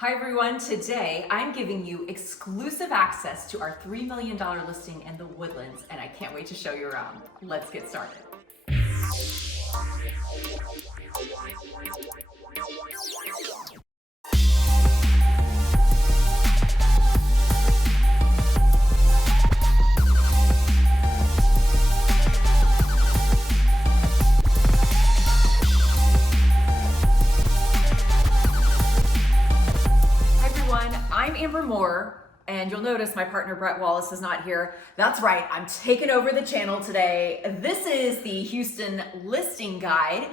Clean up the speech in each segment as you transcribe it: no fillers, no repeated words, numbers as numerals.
Hi everyone, today I'm giving you exclusive access to our $3 million listing in the Woodlands, and I can't wait to show you around. Let's get started. I'm Amber Moore, and you'll notice my partner Bret Wallace is not here. That's right, I'm taking over the channel today. This is the Houston listing guide.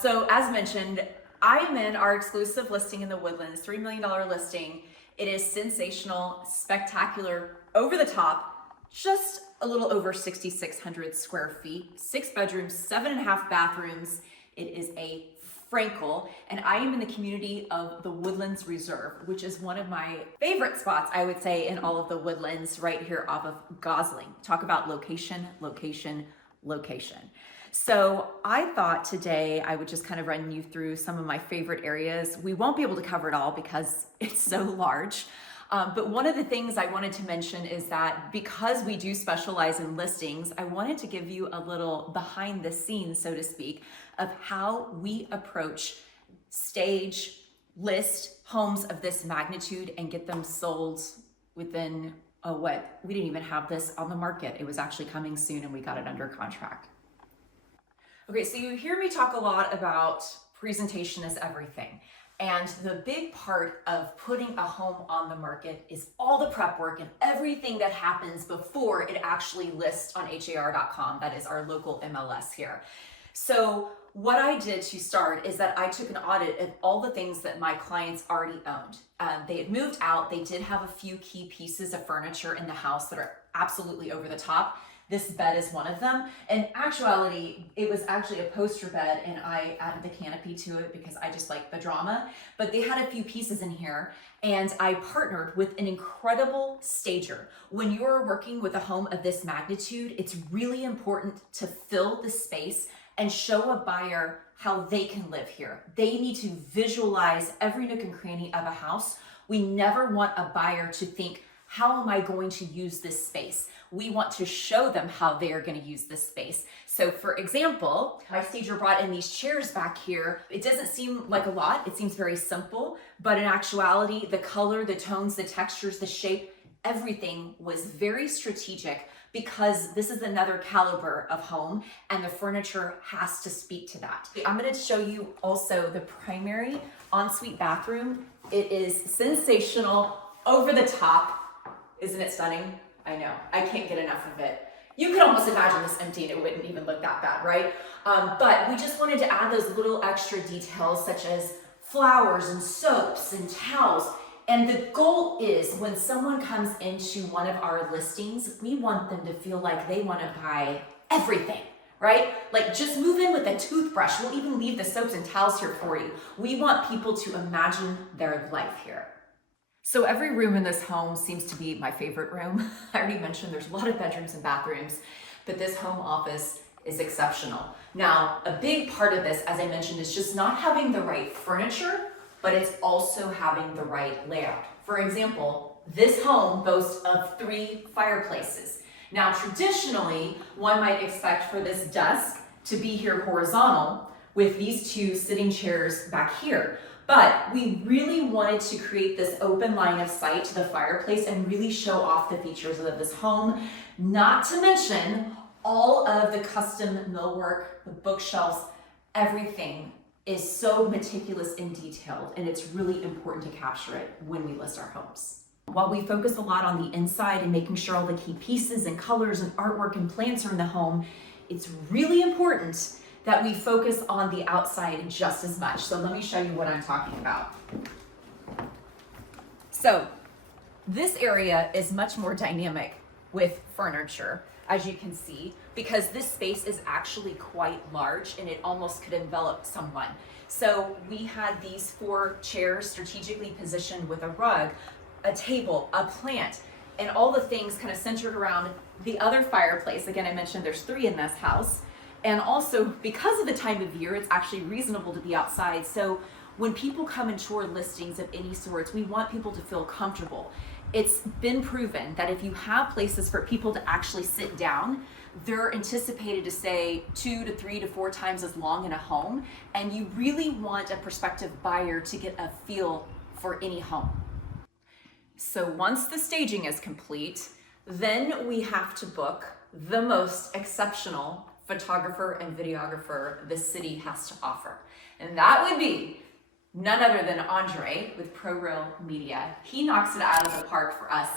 So as mentioned, I'm in our exclusive listing in the Woodlands, $3 million listing. It is sensational, spectacular, over the top, just a little over 6,600 square feet, 6 bedrooms, 7.5 bathrooms. It is a Frankel, and I am in the community of the Woodlands Reserve, which is one of my favorite spots, I would say, in all of the Woodlands, right here off of Gosling. Talk about location, location, location. So I thought today I would just kind of run you through some of my favorite areas. We won't be able to cover it all because it's so large. But one of the things I wanted to mention is that because we do specialize in listings, I wanted to give you a little behind the scenes, so to speak, of how we approach, stage, list homes of this magnitude and get them sold within, we didn't even have this on the market. It was actually coming soon and we got it under contract. Okay, so you hear me talk a lot about presentation is everything. And the big part of putting a home on the market is all the prep work and everything that happens before it actually lists on HAR.com. That is our local MLS here. So what I did to start is that I took an audit of all the things that my clients already owned. They had moved out. They did have a few key pieces of furniture in the house that are absolutely over the top. This bed is one of them. In actuality, it was actually a poster bed and I added the canopy to it because I just like the drama. But they had a few pieces in here and I partnered with an incredible stager. When you're working with a home of this magnitude, it's really important to fill the space and show a buyer how they can live here. They need to visualize every nook and cranny of a house. We never want a buyer to think, how am I going to use this space? We want to show them how they are going to use this space. So for example, my stager brought in these chairs back here. It doesn't seem like a lot. It seems very simple, but in actuality, the color, the tones, the textures, the shape, everything was very strategic because this is another caliber of home and the furniture has to speak to that. I'm going to show you also the primary ensuite bathroom. It is sensational, over the top. Isn't it stunning? I know, I can't get enough of it. You could almost imagine this empty and it wouldn't even look that bad, right? But we just wanted to add those little extra details such as flowers and soaps and towels. And the goal is when someone comes into one of our listings, we want them to feel like they want to buy everything, right? Like just move in with a toothbrush. We'll even leave the soaps and towels here for you. We want people to imagine their life here. So every room in this home seems to be my favorite room. I already mentioned there's a lot of bedrooms and bathrooms, but this home office is exceptional. Now, a big part of this, as I mentioned, is just not having the right furniture, but it's also having the right layout. For example, this home boasts of 3 fireplaces. Now, traditionally, one might expect for this desk to be here horizontal with these 2 sitting chairs back here. But we really wanted to create this open line of sight to the fireplace and really show off the features of this home, not to mention all of the custom millwork, the bookshelves, everything is so meticulous and detailed, and it's really important to capture it when we list our homes. While we focus a lot on the inside and making sure all the key pieces and colors and artwork and plants are in the home, it's really important that we focus on the outside just as much. So let me show you what I'm talking about. So this area is much more dynamic with furniture, as you can see, because this space is actually quite large and it almost could envelop someone. So we had these 4 chairs strategically positioned with a rug, a table, a plant, and all the things kind of centered around the other fireplace. Again, I mentioned there's 3 in this house. And also, because of the time of year, it's actually reasonable to be outside. So When people come and tour listings of any sorts, we want people to feel comfortable. It's been proven that if you have places for people to actually sit down, they're anticipated to stay 2 to 3 to 4 times as long in a home, and you really want a prospective buyer to get a feel for any home. So once the staging is complete, then we have to book the most exceptional photographer and videographer the city has to offer. And that would be none other than Andre with ProReal Media. He knocks it out of the park for us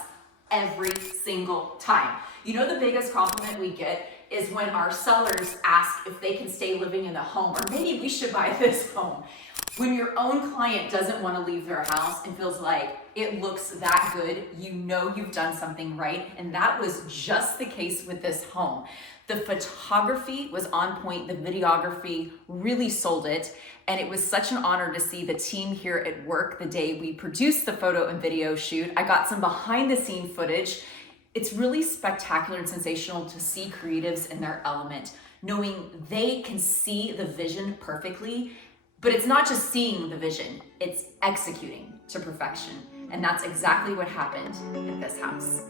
every single time. You know, the biggest compliment we get is when our sellers ask if they can stay living in the home, or maybe we should buy this home. When your own client doesn't want to leave their house and feels like it looks that good, you know you've done something right. And that was just the case with this home. The photography was on point, the videography really sold it. And it was such an honor to see the team here at work the day we produced the photo and video shoot. I got some behind the scene footage. It's really spectacular and sensational to see creatives in their element, knowing they can see the vision perfectly. But it's not just seeing the vision, it's executing to perfection. And that's exactly what happened at this house.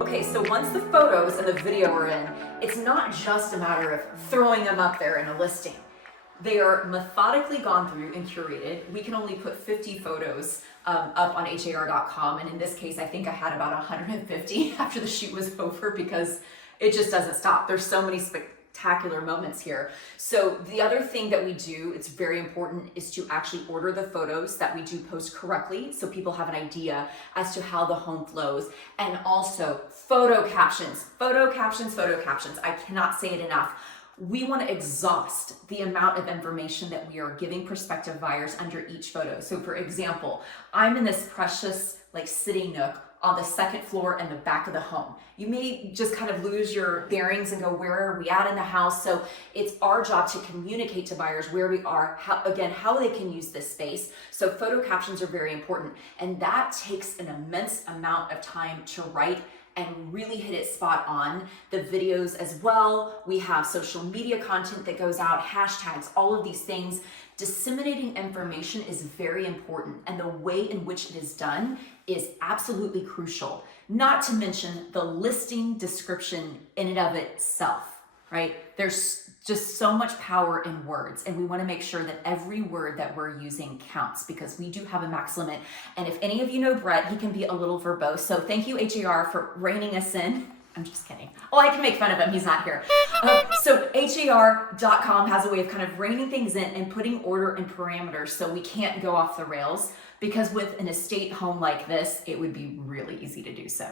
Okay, so once the photos and the video are in, it's not just a matter of throwing them up there in a listing. They are methodically gone through and curated. We can only put 50 photos up on 𝘏𝘏𝘶𝘴𝘵𝘠, and in this case, I think I had about 150 after the shoot was over because it just doesn't stop. There's so many spectacular moments here. So the other thing that we do, it's very important, is to actually order the photos that we do post correctly so people have an idea as to how the home flows. And also photo captions, photo captions, photo captions. I cannot say it enough. We want to exhaust the amount of information that we are giving prospective buyers under each photo. So for example, I'm in this precious sitting nook on the second floor and the back of the home. You may just kind of lose your bearings and go, where are we at in the house? So it's our job to communicate to buyers where we are, how they can use this space. So photo captions are very important. And that takes an immense amount of time to write and really hit it spot on. The videos as well. We have social media content that goes out, hashtags, all of these things. Disseminating information is very important, and the way in which it is done is absolutely crucial. Not to mention the listing description in and of itself, right? There's just so much power in words, and we want to make sure that every word that we're using counts, because we do have a max limit. And if any of you know Bret, he can be a little verbose. So thank you, 𝘏𝘏𝘶, for reining us in. I'm just kidding. Oh, I can make fun of him. He's not here. So 𝘏𝘏𝘶.com has a way of kind of reining things in and putting order and parameters so we can't go off the rails, because with an estate home like this, it would be really easy to do so.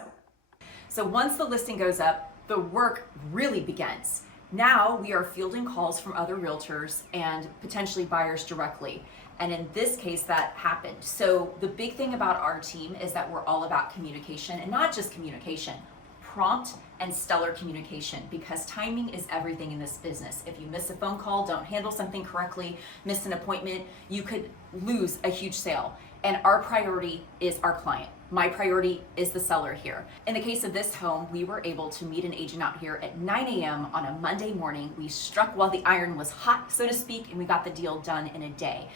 So once the listing goes up, the work really begins. Now we are fielding calls from other realtors and potentially buyers directly. And in this case, that happened. So the big thing about our team is that we're all about communication, and not just communication, prompt and stellar communication, because timing is everything in this business. If you miss a phone call, don't handle something correctly, miss an appointment, you could lose a huge sale. And our priority is our client. My priority is the seller here. In the case of this home, we were able to meet an agent out here at 9 a.m. on a Monday morning. We struck while the iron was hot, so to speak, and we got the deal done in a day.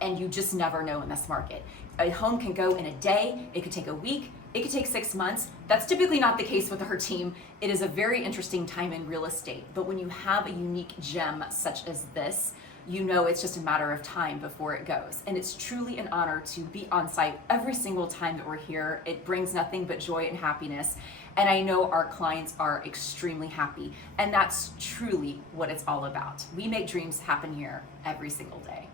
And you just never know in this market. A home can go in a day, it could take a week, it could take 6 months. That's typically not the case with our team. It is a very interesting time in real estate. But when you have a unique gem such as this, you know it's just a matter of time before it goes. And it's truly an honor to be on site every single time that we're here. It brings nothing but joy and happiness. And I know our clients are extremely happy. And that's truly what it's all about. We make dreams happen here every single day.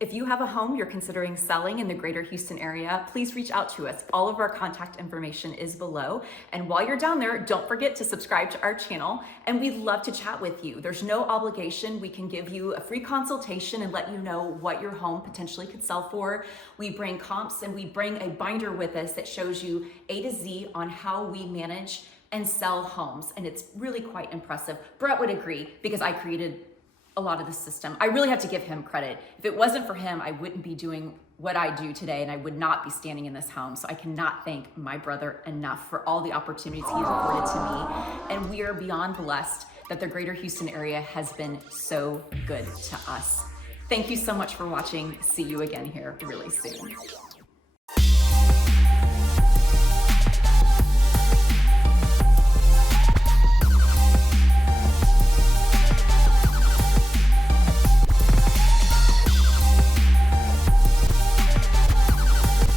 If you have a home you're considering selling in the greater Houston area, please reach out to us. All of our contact information is below. And while you're down there, don't forget to subscribe to our channel, and we'd love to chat with you. There's no obligation. We can give you a free consultation and let you know what your home potentially could sell for. We bring comps and we bring a binder with us that shows you A to Z on how we manage and sell homes. And it's really quite impressive. Bret would agree, because I created a lot of the system. I really have to give him credit. If it wasn't for him, I wouldn't be doing what I do today, and I would not be standing in this home. So I cannot thank my brother enough for all the opportunities he's afforded to me. And we are beyond blessed that the greater Houston area has been so good to us. Thank you so much for watching. See you again here really soon.